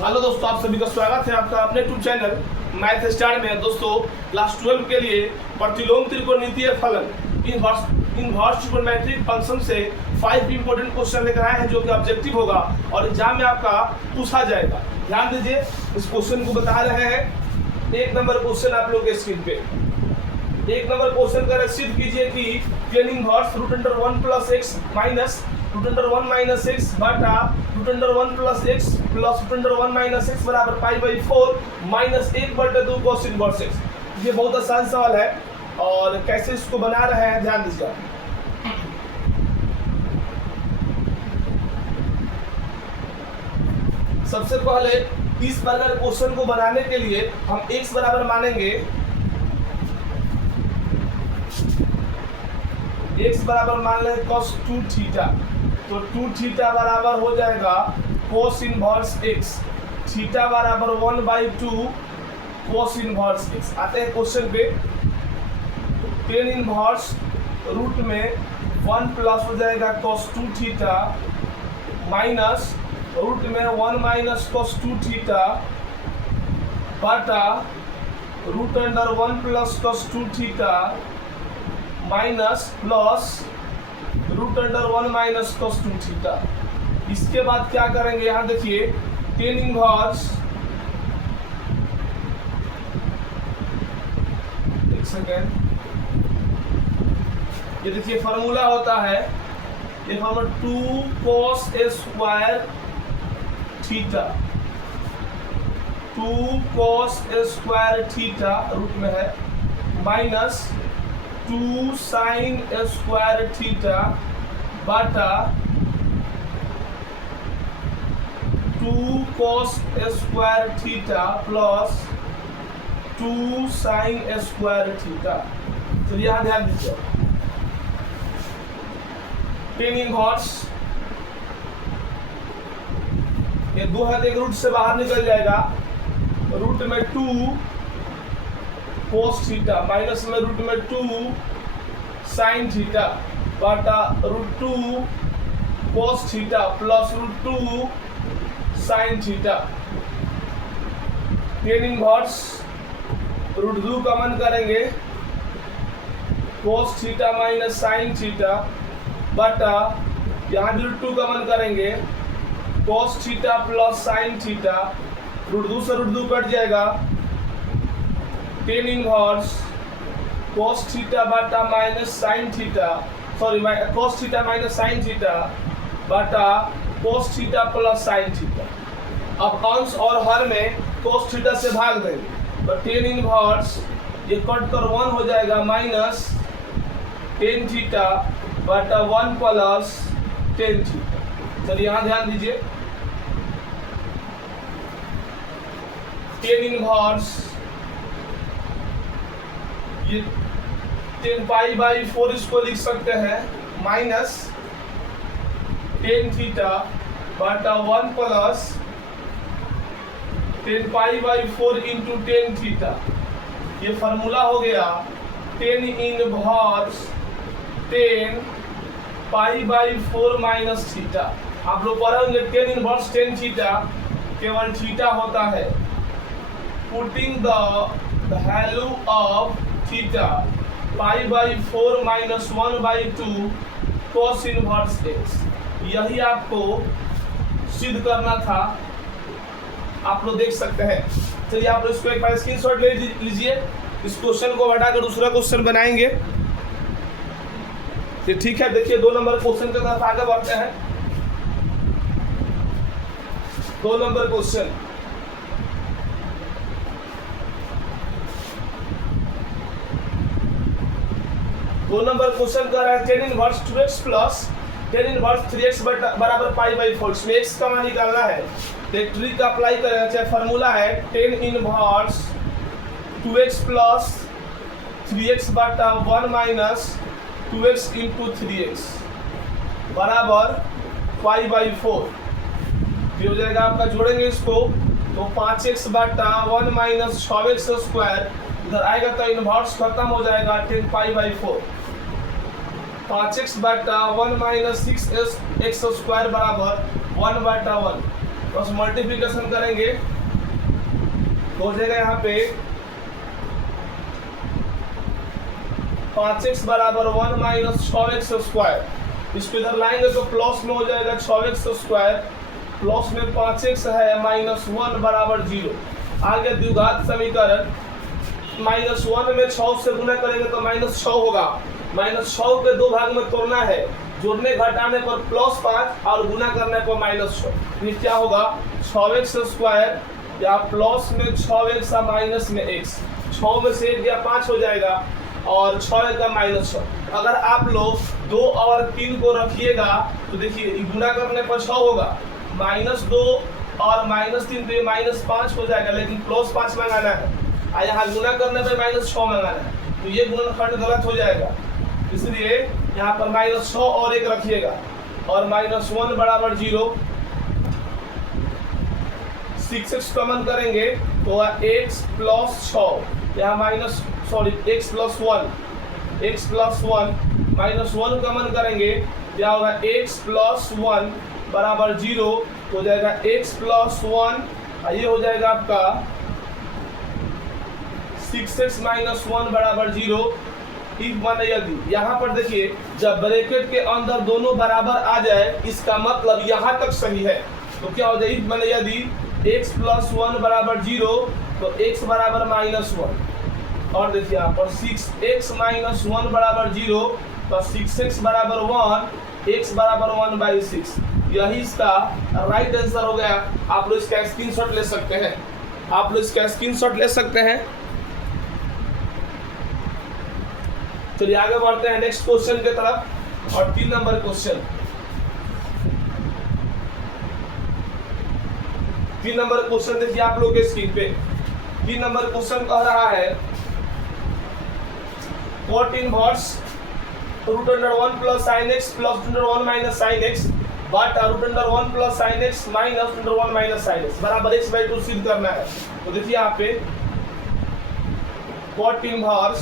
Hello दोस्तों, आप सभी का स्वागत है आपका अपने यूट्यूब चैनल मैथ स्टार में। दोस्तों क्लास 12 के लिए प्रतिलोम त्रिकोणमितीय फलन इनवर्स ट्रिगोनोमेट्रिक फंक्शन से 5 इंपोर्टेंट क्वेश्चन लेकर आए हैं जो कि ऑब्जेक्टिव होगा और एग्जाम में आपका पूछा जाएगा। ध्यान दीजिए, इस क्वेश्चन को बता रहे हैं। एक नंबर क्वेश्चन आप लोग के स्क्रीन पे एक नंबर क्वेश्चन का सिद्ध कीजिए कि tan inverse √1 plus x minus √1 minus x बटा √1 plus x plus √1 minus x बराबर π/4 माइनस 1/2 cos इनवर्स एक्स। ये बहुत आसान सवाल है और कैसे इसको बना रहे हैं ध्यान दीजिए आप। सबसे पहले इस प्रकार क्वेश्चन को बनाने के लिए हम x बराबर मानेंगे, x बराबर मान लें cos 2 थीटा, तो 2 थीटा बराबर हो जाएगा cos इनवर्स x, थीटा बराबर 1/2 cos इनवर्स x। आते हैं क्वेश्चन पे। tan इनवर्स रूट में 1 प्लस हो जाएगा cos 2 थीटा माइनस रूट में 1 माइनस cos 2 थीटा बटा √1 plus cos 2 theta minus plus √1 minus cos 2 theta. इसके बाद क्या करेंगे, यहाँ देखिए tan इनवर्स, एक सेकेंड, ये देखिए फार्मूला होता है, ये formula 2 cos square theta, 2 cos square theta root में है माइनस 2 sin स्क्वायर थीटा बटा 2 cos square theta plus 2 sin square theta. तो यहाँ ध्यान दीजिए, tan इनवर्स ये 2 है, एक रूट से बाहर निकल जाएगा, रूट में 2 cos थीटा माइनस में रूट में 2 sin थीटा बटा √2 cos theta plus √2 sin theta. tan inverse √2 common करेंगे, cos theta minus sin theta बटा यहाँ भी √2 कॉमन करेंगे, cos theta plus sin theta, √2 से √2 कट जाएगा, tan इनवर्स cos थीटा बटा minus sin theta, sorry cos theta minus sin theta बटा cos theta plus sin theta. अब अंश और हर में cos थीटा से भाग देंगे तो tan इनवर्स ये कट कर 1 हो जाएगा माइनस tan थीटा बटा 1 प्लस tan थीटा। चलिए यहाँ ध्यान दीजिए, tan इनवर्स ये 10π/4 इसको लिख सकते हैं माइनस tan थीटा बटा 1 प्लस 10π/4 इंटू tan थीटा। ये फार्मूला हो गया tan इनवर्स 10π/4 माइनस थीटा। आप लोग पढ़ेंगे tan इनवर्स tan थीटा केवल थीटा होता है। Putting the value of theta π/4 minus 1/2 cos inverse x, यही आपको सिद्ध करना था, आप लोग देख सकते हैं। चलिए आप लोग इसको एक बार स्क्रीनशॉट ले लीजिए, इस क्वेश्चन को हटाकर दूसरा क्वेश्चन बनाएंगे। तो ठीक है, देखिए 2 नंबर क्वेश्चन की तरफ आगे बढ़ते हैं। 2 नंबर क्वेश्चन, दो नंबर क्वेश्चन कर रहा है tan inverse 2x plus tan inverse 3x बराबर π/4, इसमें x का मान निकालना है। तो एक ट्रिक अप्लाई करें, चाहे फार्मूला है tan inverse 2x plus 3x बटा 1 माइनस 2x इंटू 3x बराबर π/4। ये हो जाएगा आपका, जोड़ेंगे इसको तो 5x बटा 1 माइनस 6x स्क्वायर, इधर आएगा तो इनवर्स खत्म हो जाएगा 10π/4। 5x बटा 1 माइनस 6x स्क्वायर बराबर 1/1। क्रॉस मल्टीप्लिकेशन करेंगे तो हो जाएगा यहाँ पे 5x बराबर 1 माइनस 6x स्क्वायर। इसको इधर लाएंगे तो प्लस में हो जाएगा 6x स्क्वायर, प्लस में 5x है माइनस 1 बराबर 0। आगे द्विघात समीकरण -1 में 6 से गुना करेंगे तो -6 होगा। -6 के दो भाग में तोड़ना है, जोड़ने घटाने पर +5 और गुना करने पर -6। ये क्या होगा 6x स्क्वायर या प्लस में 6x या माइनस में x। 6 में से 1 या 5 हो जाएगा और 6 का -6। अगर आप लोग 2 और 3 को रखिएगा तो देखिए गुना करने पर 6 होगा, -2 और -3 तो ये -5 हो जाएगा, लेकिन +5 मंगाना है और यहाँ गुना करने पर -6 मंगाना है, तो ये गुणनखंड गलत हो जाएगा। इसलिए यहाँ पर -6 और 1 रखिएगा और -1 बराबर 0। 6x कॉमन करेंगे तो x प्लस 6 यहाँ x प्लस 1 -1 कॉमन करेंगे क्या होगा x प्लस 1 बराबर 0 हो जाएगा x प्लस 1 ये हो जाएगा आपका 6x माइनस 1 बराबर 0। इफ वन यदि यहाँ पर देखिए जब ब्रैकेट के अंदर दोनों बराबर आ जाए इसका मतलब यहाँ तक सही है, तो क्या हो जाए इफ वन यदि x प्लस 1 बराबर 0 तो x बराबर -1 और देखिए यहाँ पर 6x माइनस 1 बराबर 0 तो 6x बराबर 1 x बराबर 1/6। यही इसका राइट आंसर हो गया। आप लोग इसका स्क्रीनशॉट ले सकते हैं। चलिए आगे बढ़ते हैं नेक्स्ट क्वेश्चन की तरफ। और 3 नंबर क्वेश्चन 3 नंबर क्वेश्चन देखिए आप लोग के स्क्रीन पे। 3 नंबर क्वेश्चन कह रहा है cot inverse √1 plus sin x plus √1 minus sin x but √1 plus sin x minus √1 minus sin x बराबर x/2 सिद्ध करना है। तो देखिए यहाँ पे cot इनवर्स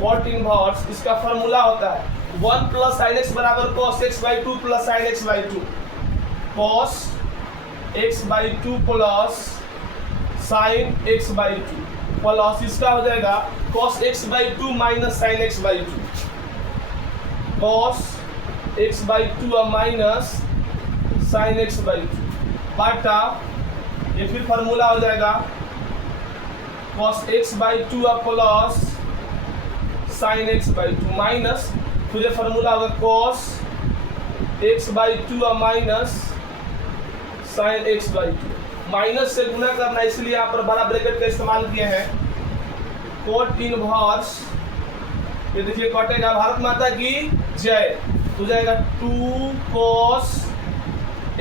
cot इनवर्स इसका फॉर्मूला होता है 1 प्लस sin x बराबर cos x/2 plus sin x/2 cos x/2 plus sin x/2 plus इसका हो जाएगा cos x/2 minus sin x/2 cos x/2 minus sin x/2 बटा ये फिर फॉर्मूला हो जाएगा cos x/2 plus sin x/2 minus फिर ये फॉर्मूला होगा cos x/2 minus sin x/2 minus से गुना करना, इसलिए यहाँ पर बड़ा ब्रैकेट का इस्तेमाल किए हैं। cot इनवर्स ये देखिए कटेगा भारत माता की जय हो जाएगा 2 cos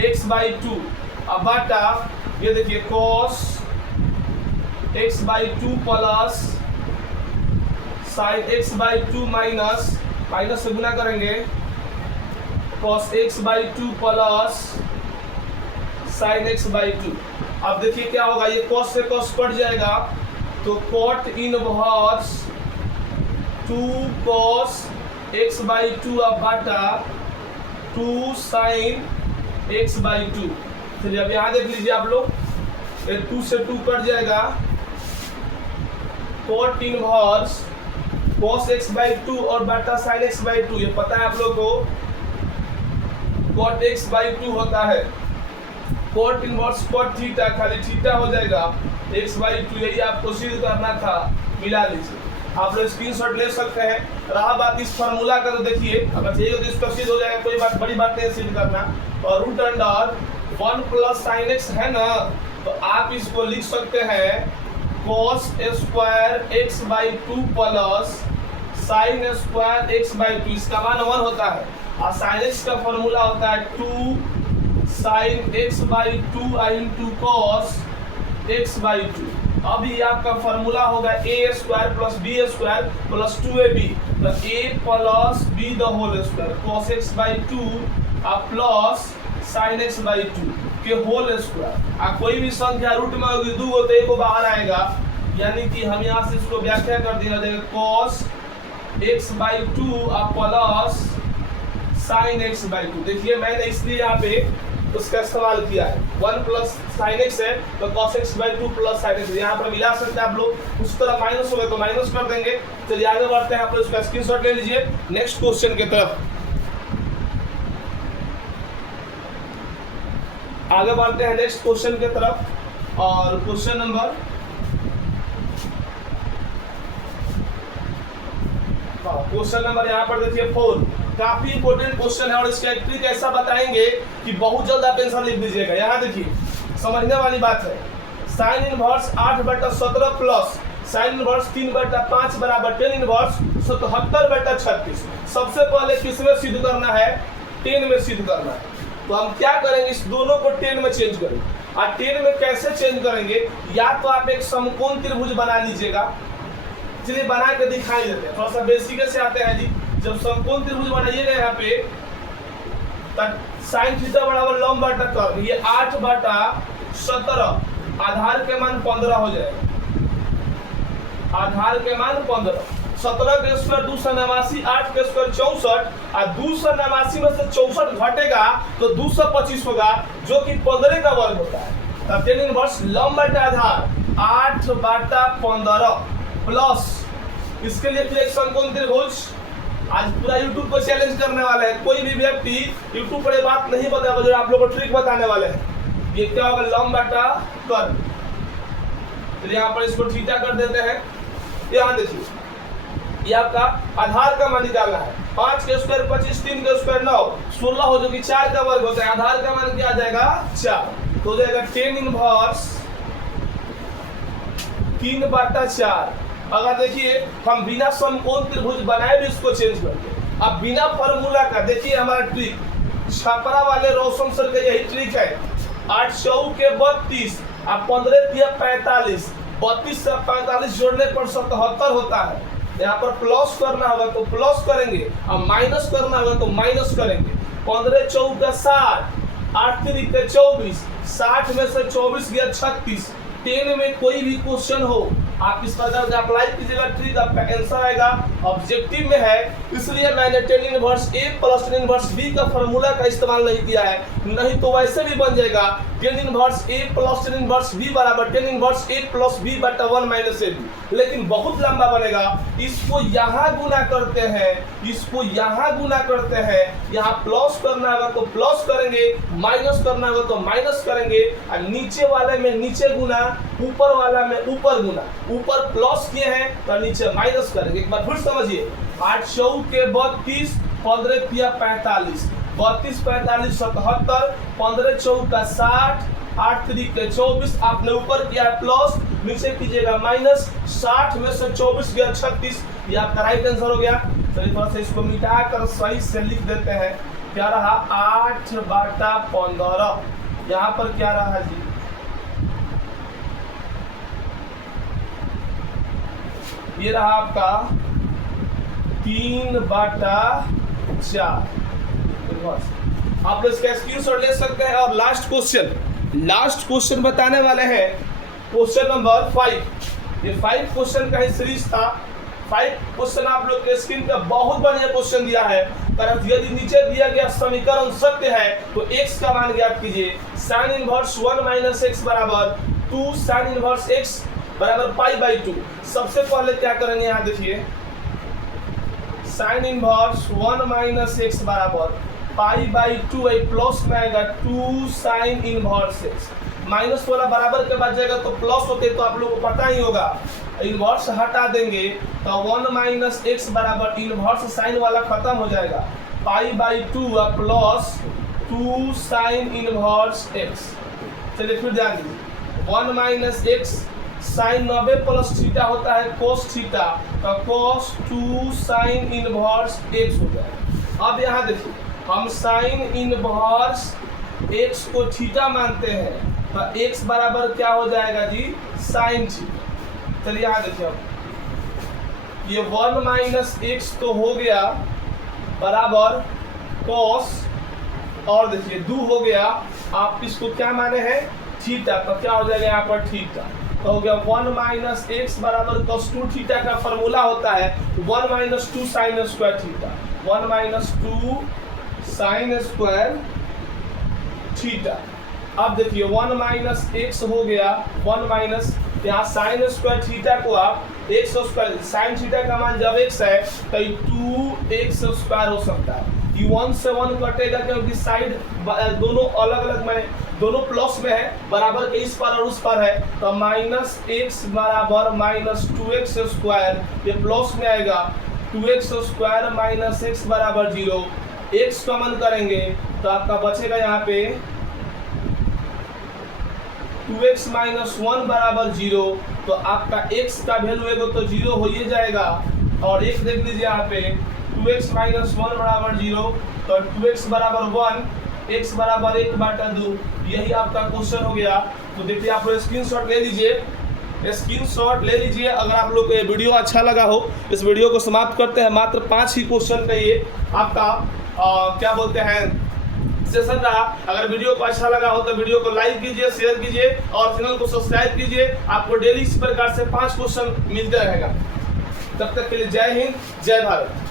x/2 अब बटा ये देखिए cos x/2 plus sin x/2 minus से गुना करेंगे cos x/2 plus sin x/2। अब देखिए क्या होगा, ये cos से cos कट जाएगा तो cot इनवर्स 2 cos x/2 अब बटा 2 sin x/2। चलिए अब यहाँ देख लीजिए आप लोग, 2 से 2 कट जाएगा cot इनवर्स cos x/2 और बटा sin x/2। ये पता है आप लोग को cot x/2 होता है cot इनवर्स cot थीटा, खाली थीटा हो जाएगा x/2। यही आपको सिद्ध करना था, मिला लीजिए। आप लोग स्क्रीनशॉट ले सकते हैं। रहा बात इस फार्मूला का तो देखिए अगर चाहिए तो इसका सिद्ध हो जाएगा, कोई बात बड़ी बात नहीं सिद्ध करना। और √1 प्लस sin x है ना, तो आप इसको लिख सकते हैं cos square x/2 plus sin square x/2। इसका मान 1 होता है और sin x का फॉर्मूला होता है 2 sin x/2 into cos x/2। अब ये आपका फॉर्मूला होगा a square plus b square plus 2ab तो a plus b the whole square cos x/2 plus sin x/2 के होल स्क्वायर। कोई भी संख्या रूट में होगी 2 हो तो 1 बाहर आएगा, यानी कि हम यहाँ से इसको व्याख्या कर दिया जाएगा cos x/2 plus sin x/2। देखिए मैंने इसलिए यहाँ पे उसका इस्तेमाल किया है, 1 प्लस sin x है तो cos x/2 plus sin x। यहाँ पर मिला सकते हैं आप लोग, उस तरह माइनस हो गए तो माइनस कर देंगे। चलिए आगे बढ़ते हैं, आप लोग इसका स्क्रीनशॉट ले लीजिए नेक्स्ट क्वेश्चन की तरफ। आगे बढ़ते हैं नेक्स्ट क्वेश्चन की तरफ, और क्वेश्चन नंबर यहाँ पर देखिए 4। काफी इंपोर्टेंट क्वेश्चन है और इसका एक ट्रिक ऐसा बताएंगे कि बहुत जल्द आप आंसर लिख दीजिएगा। यहाँ देखिए समझने वाली बात है, sine inverse 8/17 plus sine inverse 3/5 बराबर टेन इनवर्स 77/36। सबसे पहले किसमें सिद्ध करना है? 10 में सिद्ध करना है। तो हम क्या करेंगे, इस दोनों को 10 में चेंज करेंगे। और 10 में कैसे चेंज करेंगे? या तो आप एक समकोण त्रिभुज बना लीजिएगा, चलिए बना के दिखाई देते हैं, थोड़ा सा बेसिक से आते हैं जी। जब समकोण त्रिभुज बनाइएगा यहाँ पे साइन थीटा बराबर लंब बटा कर्व, ये 8/17 आधार के मान 15 हो जाएगा। आधार के मान 15, 17 के स्क्वायर 289, 8 के स्क्वायर 64, और 289 में से 64 घटेगा तो 225 होगा, जो कि 15 का वर्ग होता है। तब टेन इनवर्स लंब बटा आधार 8/15 प्लस, इसके लिए फिर एक समकोण त्रिभुज। आज पूरा YouTube पर चैलेंज करने वाले हैं, कोई भी व्यक्ति YouTube पर ये बात नहीं बताएगा जो आप लोगों को ट्रिक बताने वाले हैं। ये क्या होगा? लंब बटा कर्व। तो यहाँ पर इसको थीटा कर देते हैं। यहाँ देखिए ये आपका आधार का मान निकालना है, 5 के स्क्वायर 25, 3 के स्क्वायर 9, 16 हो, जो कि 4 का वर्ग होता है। आधार का मान क्या आ जाएगा? 4। तो हो जाएगा टेन इनवर्स 3/4। अगर देखिए हम बिना समकोण त्रिभुज बनाए भी इसको चेंज करते, अब बिना फार्मूला का देखिए हमारा ट्रिक, छपरा वाले रोशन सर का यही ट्रिक है। 8 चौक के 32 और 15 तिया 45, 32 से 45 जोड़ने पर 77 होता है। यहाँ पर प्लस करना होगा तो प्लस करेंगे और माइनस करना होगा तो माइनस करेंगे। 15 चौक 60, 8 3 24, 60 में से 24 गया 36। 10 में कोई भी क्वेश्चन हो आप इस प्रकार से अप्लाई कीजिएगा, ट्रिक आपका आंसर आएगा। ऑब्जेक्टिव में है इसलिए मैंने tan inverse A plus tan inverse B का फार्मूला का इस्तेमाल नहीं किया है, नहीं तो वैसे भी बन जाएगा tan inverse A plus tan inverse B बराबर tan inverse A plus B बटा 1 माइनस AB, लेकिन बहुत लंबा बनेगा। इसको यहाँ गुना करते हैं, इसको यहाँ गुना करते हैं, यहाँ प्लस करना होगा तो प्लस करेंगे, माइनस करना होगा तो माइनस करेंगे, और नीचे वाले में नीचे गुना, ऊपर वाला में ऊपर गुना। ऊपर प्लस किए हैं तो नीचे माइनस करेंगे। एक बार फिर समझिए, 8 चौक के 32, 15 तिया 45, 32 45 77, 15 चौक का 60, 8 3 के 24, आपने ऊपर किया प्लस, नीचे कीजिएगा माइनस, 60 में से 24 गया 36, ये आपका राइट आंसर हो गया। चलिए थोड़ा सा इसको मिटा कर सही से लिख देते हैं। क्या रहा? 8/15। यहाँ पर क्या रहा जी? ये रहा आपका 3/4। आप लोग इसका स्क्रीनशॉट ले सकते हैं। और लास्ट क्वेश्चन बताने वाले हैं, क्वेश्चन नंबर 5। ये 5 क्वेश्चन का ही सीरीज था। 5 क्वेश्चन आप लोग के स्क्रीन पे बहुत बढ़िया क्वेश्चन दिया है। पर यदि नीचे दिया गया समीकरण सत्य है तो x का मान ज्ञात कीजिए। साइन इनवर्स 1 माइनस x बराबर 2 साइन इनवर्स x बराबर π/2। सबसे पहले क्या करेंगे, यहाँ देखिए साइन इनवर्स 1 माइनस x बराबर π/2 प्लस में आएगा 2 साइन इनवर्स x। माइनस वाला बराबर के बाद जाएगा तो प्लस होते, तो आप लोगों को पता ही होगा। इनवर्स हटा देंगे तो 1 माइनस x बराबर इनवर्स साइन वाला खत्म हो जाएगा, π/2 प्लस 2 साइन इनवर्स x। चलिए फिर ध्यान दीजिए, 1 minus x sine 90 plus theta होता है कोस थीटा, तो कोस 2 साइन इनवर्स x हो जाएगा। अब यहाँ देखिए हम साइन इनवर्स x को थीटा मानते हैं, तो x बराबर क्या हो जाएगा जी? Sine theta. चलिए यहाँ देखिए, अब ये 1 माइनस x तो हो गया बराबर कोस, और देखिए दो हो गया, आप इसको क्या माने हैं थीटा, तो क्या हो जाएगा यहाँ पर थीटा, तो हो गया 1 माइनस एक्स बराबर cos 2 थीटा का फॉर्मूला होता है 1 minus 2 sine square theta, 1 minus 2 sine square theta. अब देखिए 1 माइनस एक्स हो गया 1 माइनस, यहाँ साइन स्क्वायर थीटा को आप एक्स स्क्वायर, साइन थीटा का मान जब एक्स है तो 2x स्क्वायर हो सकता है, ये 1 से 1 कटेगा क्योंकि साइड दोनों अलग अलग में दोनों प्लस में है, बराबर के इस पर और उस पर है, तो माइनस एक्स बराबर माइनस 2x स्क्वायर, ये प्लस में आएगा 2x स्क्वायर माइनस एक्स बराबर 0, x कॉमन करेंगे तो आपका बचेगा यहाँ पे 2x माइनस 1 बराबर 0, तो आपका x का वैल्यू है तो 0 हो ही जाएगा, और एक देख लीजिए यहाँ पे 2x माइनस 1 बराबर 0, तो 2x बराबर 1, x बराबर 1/2, यही आपका क्वेश्चन हो गया। तो देखिए आप लोग स्क्रीनशॉट ले लीजिए, स्क्रीनशॉट ले लीजिए। अगर आप लोग को ये वीडियो अच्छा लगा हो, इस वीडियो को समाप्त करते हैं, मात्र 5 ही क्वेश्चन का ये आपका क्या बोलते हैं सेशन रहा। अगर वीडियो को अच्छा लगा हो तो वीडियो को लाइक कीजिए, शेयर कीजिए और चैनल को सब्सक्राइब कीजिए, आपको डेली इस प्रकार से 5 क्वेश्चन मिलते रहेगा। तब तक के लिए जय हिंद, जय भारत।